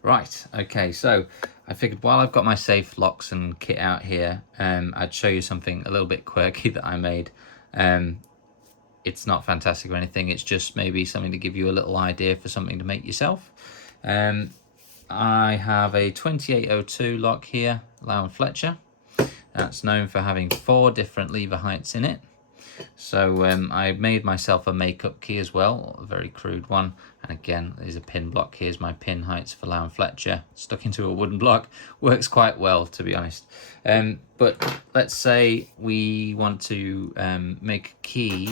Right, okay, so I figured while I've got my safe locks and kit out here, I'd show you something a little bit quirky that I made. It's not fantastic or anything, it's just maybe something to give you a little idea for something to make yourself. I have a 2802 lock here, Lowe & Fletcher. That's known for having 4 different lever heights in it. So I made myself a makeup key as well, a very crude one. And again, there's a pin block. Here's my pin heights for Lowe & Fletcher, stuck into a wooden block. Works quite well, to be honest. But let's say we want to make a key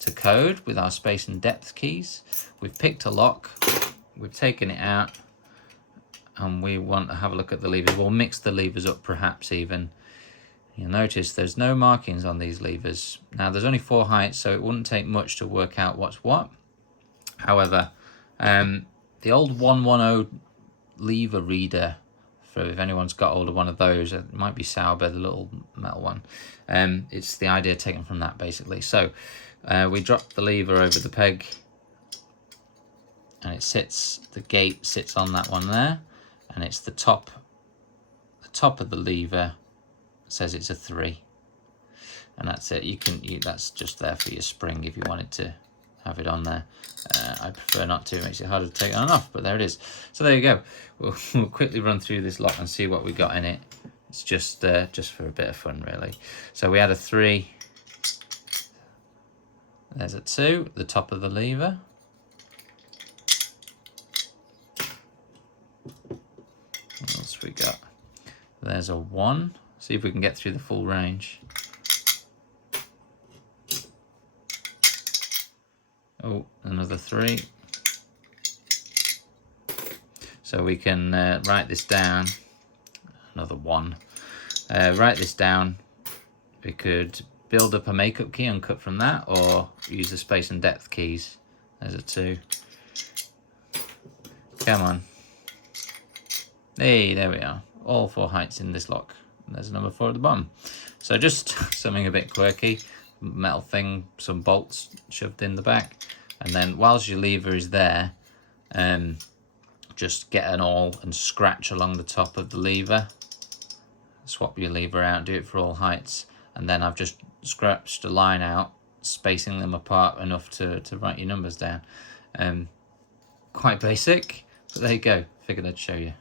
to code with our space and depth keys. We've picked a lock, we've taken it out, and we want to have a look at the levers. We'll mix the levers up perhaps even. You'll notice there's no markings on these levers. Now there's only 4 heights, so it wouldn't take much to work out what's what. However, the old 110 lever reader, for if anyone's got hold of one of those, it might be Sauber, the little metal one. It's the idea taken from that basically. So we drop the lever over the peg, and it sits, the gate sits on that one there, and it's the top of the lever says it's a 3, and that's it. That's just there for your spring if you wanted to have it on there. I prefer not to, it makes it harder to take it on and off, but there it is. So there you go. We'll quickly run through this lock and see what we got in it. It's just for a bit of fun really. So we had a 3, there's a 2, the top of the lever. What else we got? There's a 1. See if we can get through the full range. Oh, another 3. So we can write this down. Another 1. Write this down. We could build up a makeup key and cut from that, or use the space and depth keys. There's a 2. Come on. Hey, there we are. All 4 heights in this lock. And there's a number 4 at the bottom. So just something a bit quirky. Metal thing, some bolts shoved in the back. And then whilst your lever is there, just get an awl and scratch along the top of the lever. Swap your lever out, do it for all heights. And then I've just scratched a line out, spacing them apart enough to write your numbers down. Quite basic, but there you go. Figured I'd show you.